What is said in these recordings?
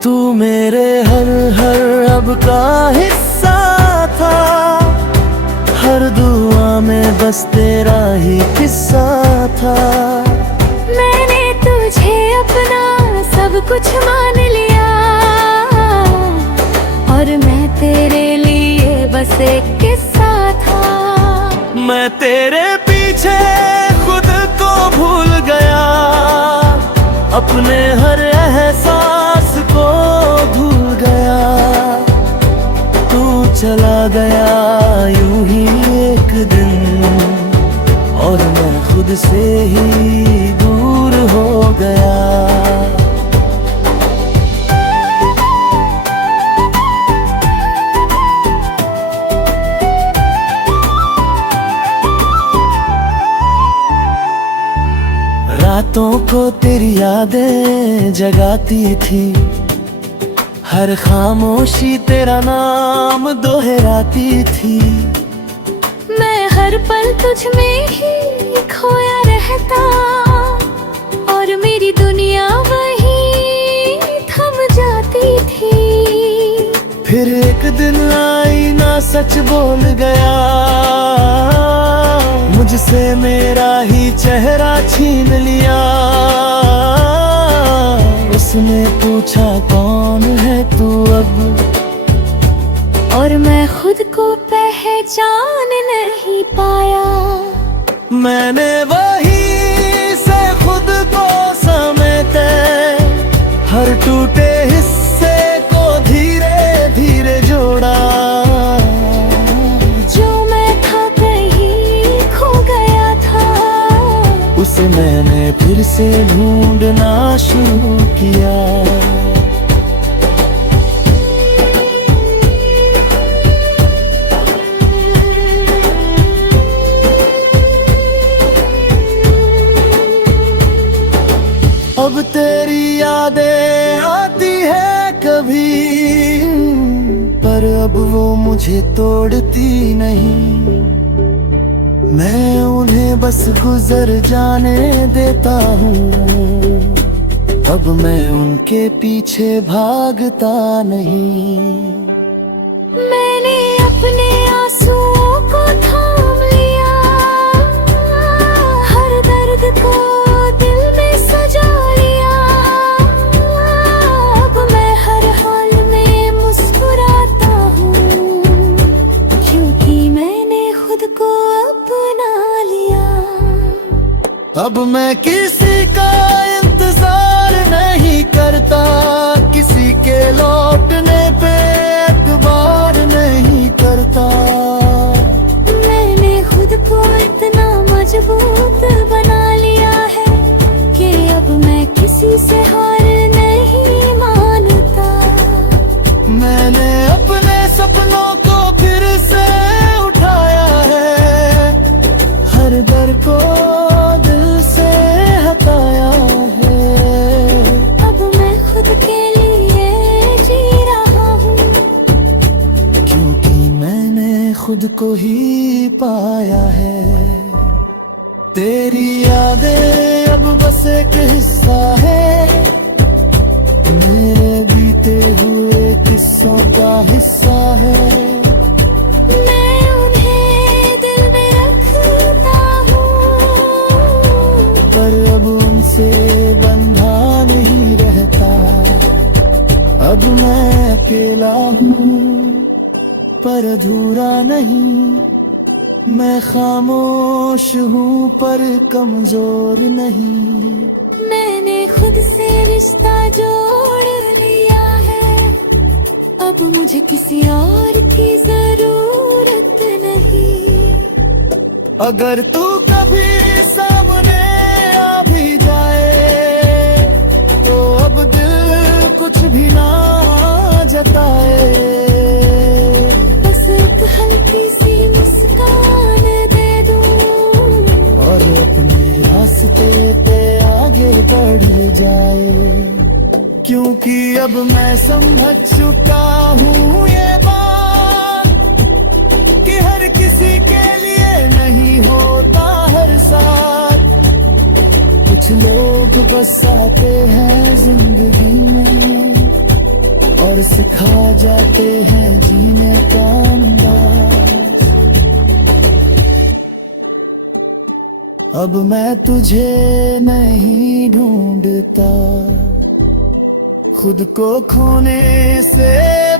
तू मेरे हर अब का हिस्सा था, हर दुआ में बस तेरा ही किस्सा था। मैंने तुझे अपना सब कुछ मान लिया, और मैं तेरे लिए बस एक किस्सा था। मैं तेरे पीछे खुद को भूल गया, अपने हर एहसास को भूल गया। तू चला गया यूं ही एक दिन, और मैं खुद से ही दूर हो गया। रातों को तेरी यादें जगाती थी, हर खामोशी तेरा नाम दोहराती थी। मैं हर पल तुझ में ही खोया रहता, और मेरी दुनिया वहीं थम जाती थी। फिर एक दिन आईना सच बोल गया, मुझसे मेरा ही चेहरा छीन लिया। उसने पूछा कौन है तू अब, और मैं खुद को पहचान नहीं पाया। मैंने वहीं से खुद को समेटे, हर टूटे हिस्से को धीरे धीरे जोड़ा। जो मैं था कहीं खो गया था, उसे मैंने फिर से ढूंढना शुरू किया। अब तेरी यादें आती है कभी, पर अब वो मुझे तोड़ती नहीं। मैं उन्हें बस गुजर जाने देता हूँ, अब मैं उनके पीछे भागता नहीं। मैंने अपने आंसुओं को थाम लिया, हर दर्द को दिल में सजा लिया। अब मैं हर हाल में मुस्कुराता हूँ, क्योंकि मैंने खुद को अपना लिया। अब मैं किसी का इंतजार नहीं करता, किसी के लौटने पे एतबार नहीं करता। मैंने खुद को इतना मजबूत बना लिया है कि अब मैं किसी से हार नहीं मानता। मैंने अपने सपनों को फिर से उठाया है, हर डर को दिल से हटाया है। अब मैं खुद के लिए जी रहा हूँ, क्योंकि मैंने खुद को ही पाया है। तेरी यादें अब बस एक हिस्सा है, मेरे बीते हुए किस्सों का हिस्सा है। मैं उन्हें दिल में रखता हूँ, पर अब उनसे बंधा नहीं रहता। अब मैं अकेला हूँ पर अधूरा नहीं, मैं खामोश हूँ पर कमजोर नहीं। मैंने खुद से रिश्ता जोड़ लिया है, अब मुझे किसी और की जरूरत नहीं। अगर तू कभी सामने आ भी जाए, तो अब दिल कुछ भी ना जताए। बस एक हल्की सी मुस्कान दे दूं, और अपने रास्ते पे आगे बढ़ जाए। क्योंकि अब मैं समझ चुका हूँ ये बात, कि हर किसी के लिए नहीं होता हर साथ। कुछ लोग बस आते हैं जिंदगी में, और सिखा जाते हैं जीने का अंदाज। अब मैं तुझे नहीं ढूंढता, खुद को खोने से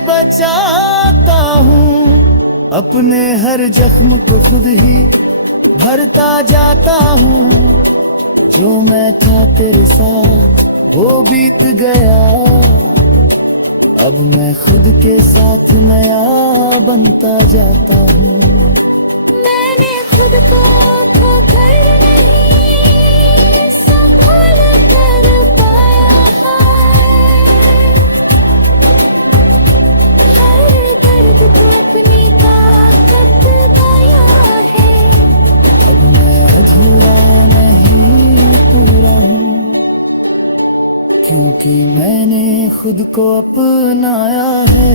बचाता हूँ। अपने हर जख्म को खुद ही भरता जाता हूँ। जो मैं था तेरे साथ वो बीत गया, अब मैं खुद के साथ नया बनता जाता हूँ। मैंने खुद को खोकर नहीं संभाल कर पाया है। हर दर्द को अपनी ताकत पाया है। अब मैं अधूरा नहीं पूरा हूँ, क्योंकि मैंने खुद को अपनाया है।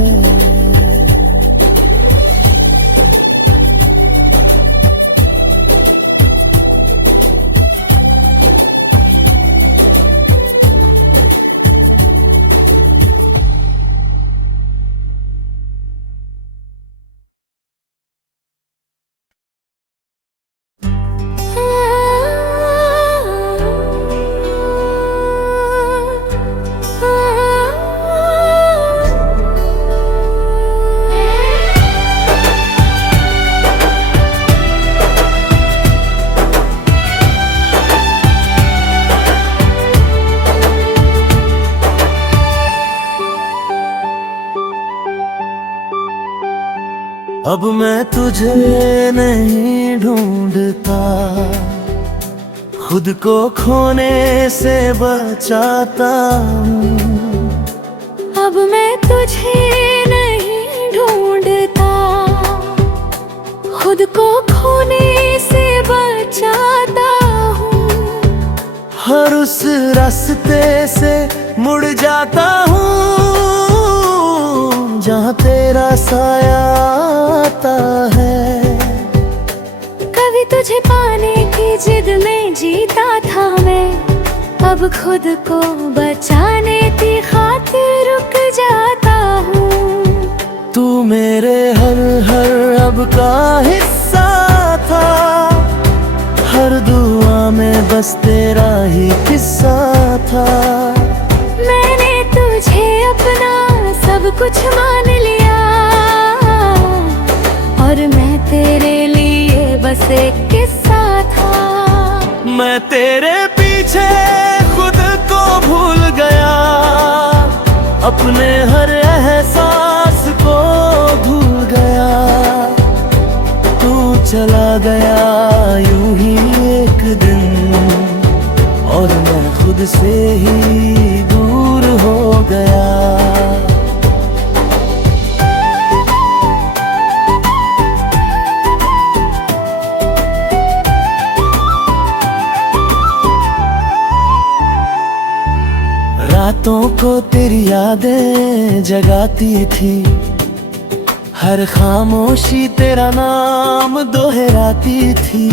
अब मैं तुझे नहीं ढूंढता, खुद को खोने से बचाता हूँ। अब मैं तुझे नहीं ढूंढता, खुद को खोने से बचाता हूँ। हर उस रास्ते से मुड़ जाता हूँ जहाँ तेरा साया आता है। कभी तुझे पाने की जिद में जीता था मैं, अब खुद को बचाने की खातिर रुक जाता हूँ। तू मेरे हर अब का हिस्सा था, हर दुआ में बस तेरा ही किस्सा था। मैंने तुझे अपना सब कुछ मान लिया, और मैं तेरे लिए बस एक किस्सा था। मैं तेरे पीछे खुद को भूल गया, अपने हर एहसास को भूल गया। तू चला गया यूं ही एक दिन, और मैं खुद से ही दूर हो गया। रातों को तेरी यादें जगाती थी, हर खामोशी तेरा नाम दोहराती थी।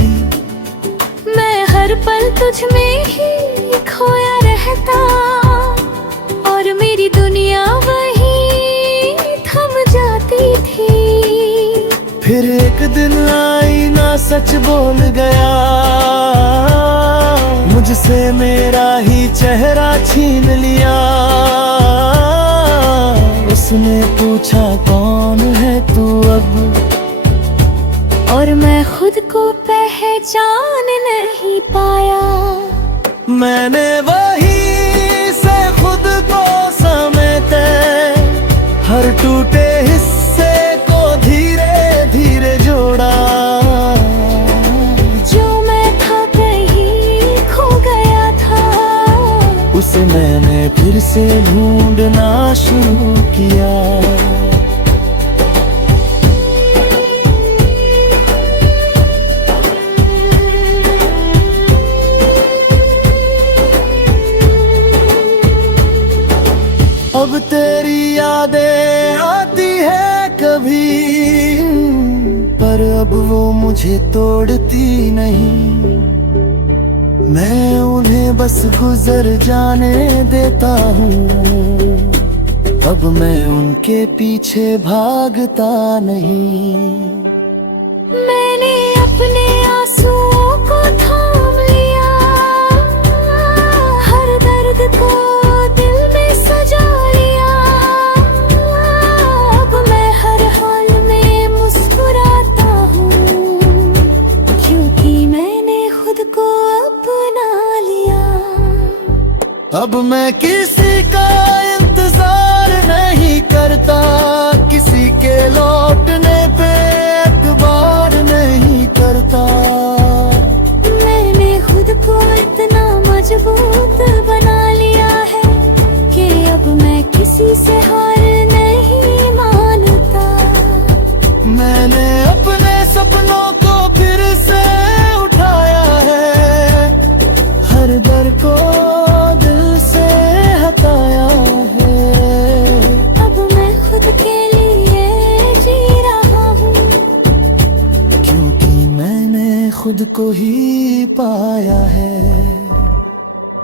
मैं हर पल तुझ में ही खोया रहता, और मेरी दुनिया वही थम जाती थी। फिर एक दिन आईना सच बोल गया, मुझसे मेरा ही चेहरा छीन लिया। उसने पूछा कौन है तू अब, और मैं खुद को पहचान नहीं पाया। मैंने वही से खुद को समेटे हर टूटे हिस्से को धीरे धीरे जोड़ा। जो मैं था कहीं खो गया था, उसे मैंने फिर से ढूंढना शुरू किया। अब तेरी यादें आती है कभी, पर अब वो मुझे तोड़ती नहीं। मैं उन्हें बस गुजर जाने देता हूँ। अब मैं उनके पीछे भागता नहीं। मैंने अपने आंसुओं को थाम लिया, हर दर्द को दिल में सजा लिया। अब मैं हर हाल में मुस्कुराता हूँ, क्योंकि मैंने खुद को अपना लिया। अब मैं किसी का इंतजार नहीं करता, किसी के लौटने पे एतबार नहीं करता। मैंने खुद को इतना मजबूत बना लिया है कि अब मैं किसी से हार नहीं मानता। मैंने अपने सपनों को फिर से उठाया है, हर डर को दिल से हटाया है। अब मैं खुद के लिए जी रहा हूँ, क्योंकि मैंने खुद को ही पाया है।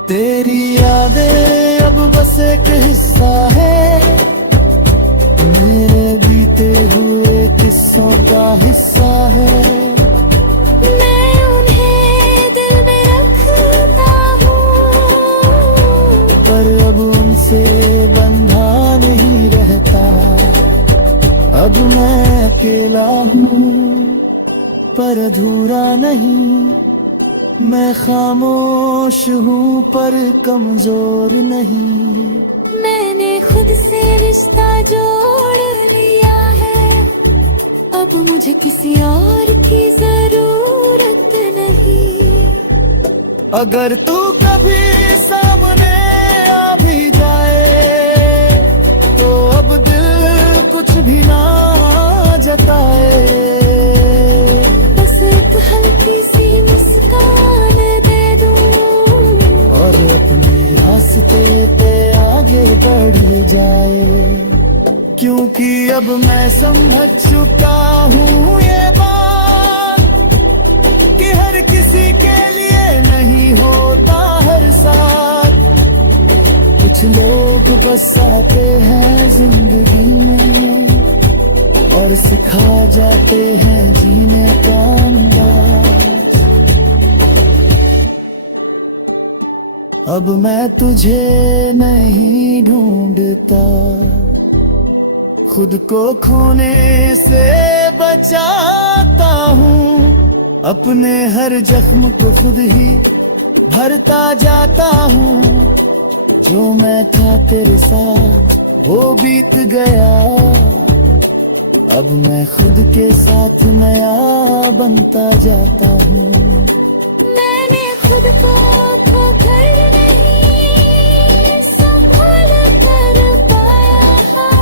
तेरी यादें अब बस एक हिस्सा है, मेरे बीते हुए किस्सों का हिस्सा है। मैं उन्हें दिल में रखता हूँ, पर अब उनसे बंधा नहीं रहता। अब मैं अकेला हूँ पर अधूरा नहीं, मैं खामोश हूँ पर कमजोर नहीं। मैंने खुद से रिश्ता जोड़ लिया है, अब मुझे किसी और की जरूरत नहीं। अगर तू कभी सामने आ भी जाए तो अब दिल कुछ भी ना जताए। बस एक हल्की सी मुस्कान दे दूं और अपने रास्ते पे आगे बढ़ जाए, क्योंकि अब मैं समझ चुका हूँ ये बात कि हर किसी के लिए नहीं होता हर साथ। कुछ लोग बस आते हैं जिंदगी में और सिखा जाते हैं जीने का अंदाज। अब मैं तुझे नहीं ढूंढता, खुद को खोने से बचाता हूँ। अपने हर जख्म को खुद ही भरता जाता हूँ। जो मैं था तेरे साथ वो बीत गया, अब मैं खुद के साथ नया बनता जाता हूँ। मैंने खुद को खोकर नहीं संभाल कर पाया है,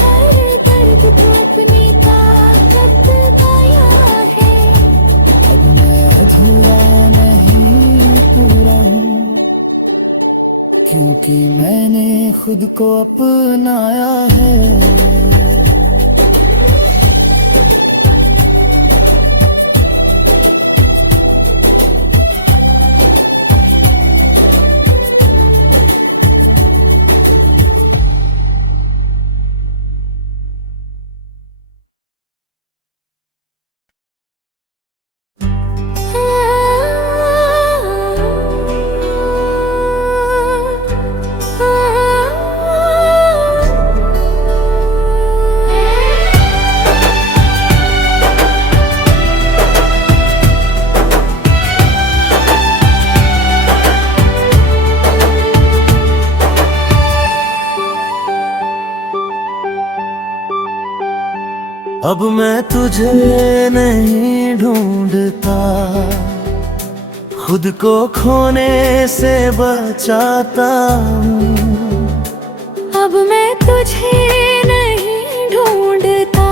हर दर्द को अपनी ताकत पाया है। अब मैं अधूरा नहीं पूरा हूँ, क्योंकि मैंने खुद को अपनाया है। अब मैं तुझे नहीं ढूंढता, खुद को खोने से बचाता हूँ। अब मैं तुझे नहीं ढूंढता,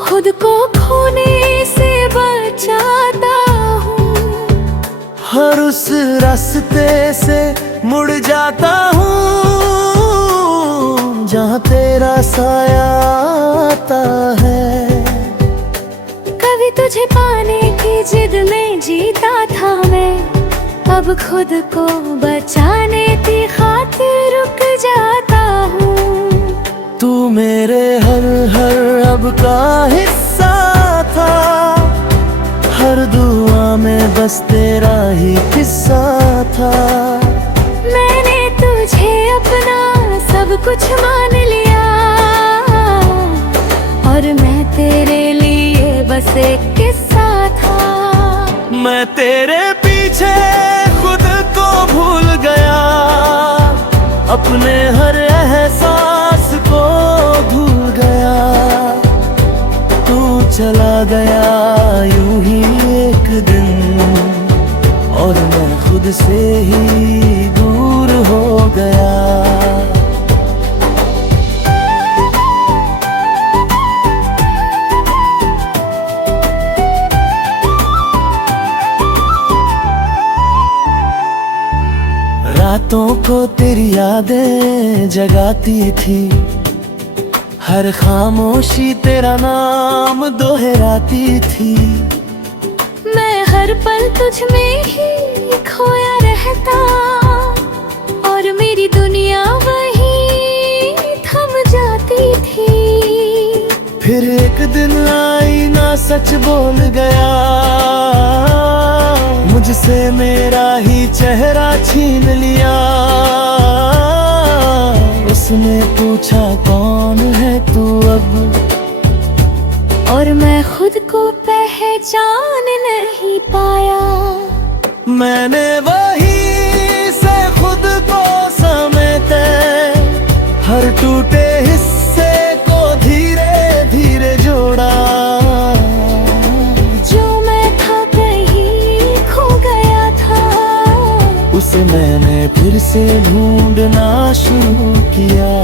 खुद को खोने से बचाता हूँ। हर उस रास्ते से मुड़ जाता हूँ जहाँ तेरा साया आता है। कभी तुझे पाने की जिद में जीता था मैं, अब खुद को बचाने की खातिर रुक जाता हूँ। तू मेरे हर अब का हिस्सा था, हर दुआ में बस तेरा ही किस्सा था। मैंने तुझे अपना सब कुछ मान लिया, और मैं तेरे लिए बस एक किस्सा था। मैं तेरे पीछे खुद को भूल गया, अपने हर एहसास को भूल गया। तू चला गया यूं ही एक दिन, और मैं खुद से ही दूर हो गया। रातों को तेरी यादें जगाती थी, हर खामोशी तेरा नाम दोहराती थी। मैं हर पल तुझ में ही खोया रहता, और मेरी दुनिया वहीं थम जाती थी। फिर एक दिन आईना सच बोल गया, मुझसे मेरा ही चेहरा छीन लिया। उसने पूछा कौन है तू अब, और मैं खुद को पहचान नहीं पाया। मैंने वहीं से खुद को समेटे हर टूटे हिस्से को धीरे धीरे जोड़ा। जो मैं था कहीं खो गया था, उसे मैंने फिर से ढूंढना शुरू किया।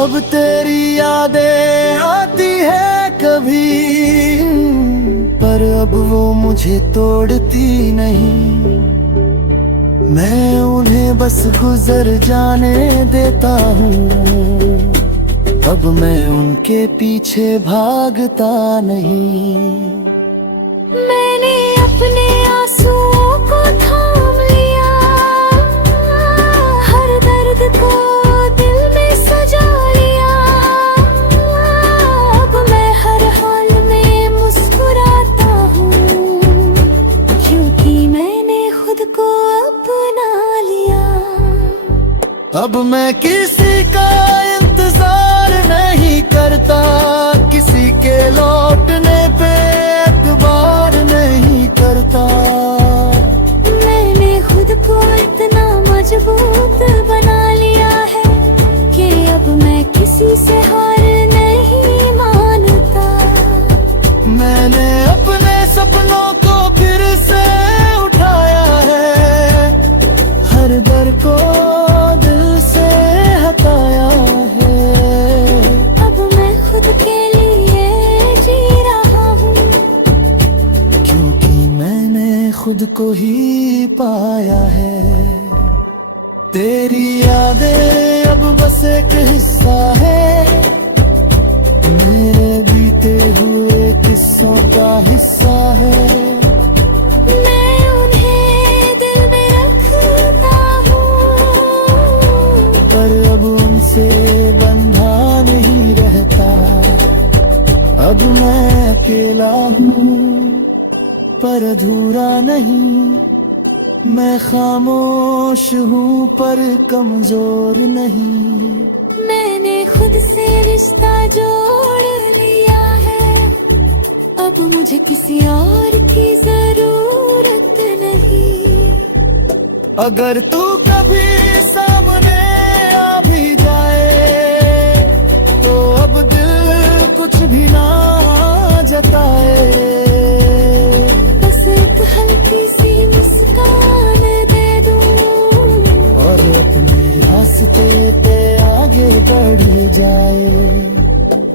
अब तेरी यादें आती है कभी, पर अब वो मुझे तोड़ती नहीं। मैं उन्हें बस गुजर जाने देता हूँ, अब मैं उनके पीछे भागता नहीं। मैंने अपने आंसुओं को थाम लिया, हर दर्द को दिल में सजा लिया। अब मैं हर हाल में मुस्कुराता हूँ, क्योंकि मैंने खुद को अपना लिया। अब मैं किसी का इंतजार नहीं करता, किसी के लौटने पे एतबार नहीं करता। मैंने खुद को इतना मजबूत बना लिया है कि अब मैं किसी से हार नहीं मानता। मैंने अपने सपनों को फिर से उठाया है, हर डर को दिल से हटाया है। अब मैं खुद के लिए जी रहा हूँ, क्योंकि मैंने खुद को ही पाया है। तेरी यादें अब बस एक हिस्सा है, मेरे बीते हुए किस्सों का हिस्सा है। मैं उन्हें दिल में रखता हूँ, पर अब उनसे बंधा नहीं रहता। अब मैं अकेला हूँ पर अधूरा नहीं, मैं खामोश हूँ पर कमजोर नहीं। मैंने खुद से रिश्ता जोड़ लिया है, अब मुझे किसी और की जरूरत नहीं। अगर तू कभी सामने आ भी जाए, तो अब दिल कुछ भी ना जताए। बस एक हल्की सी मुस्कान दे दूं, और अपने रास्ते पे आगे बढ़ जाए।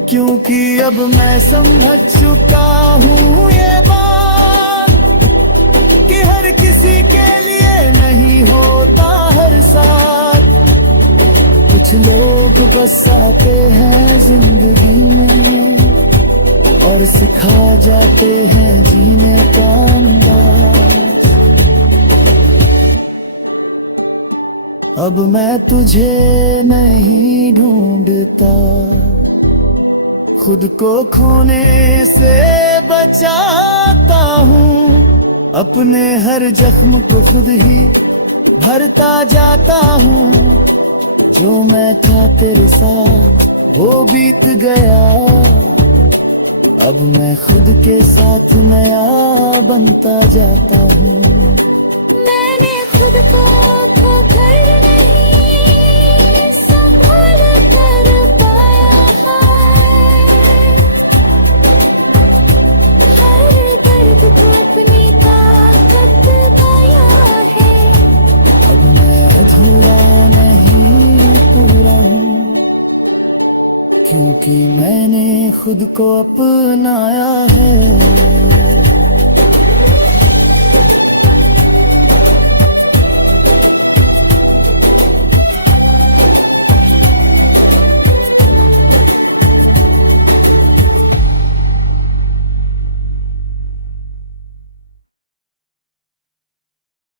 क्योंकि अब मैं समझ चुका हूँ ये बात, कि हर किसी के लिए नहीं होता हर साथ। लोग बस आते हैं जिंदगी में और सिखा जाते हैं जीने का अंदाज। अब मैं तुझे नहीं ढूंढता, खुद को खोने से बचाता हूँ, अपने हर जख्म को खुद ही भरता जाता हूँ। जो मैं था तेरे साथ वो बीत गया, अब मैं खुद के साथ नया बनता जाता हूँ। मैंने खुद को खोकर नहीं संभाल कर पाया है, हर दर्द को अपनी ताकत पाया है। अब मैं अधूरा नहीं पूरा हूँ, क्योंकि मैंने खुद को अपनाया है।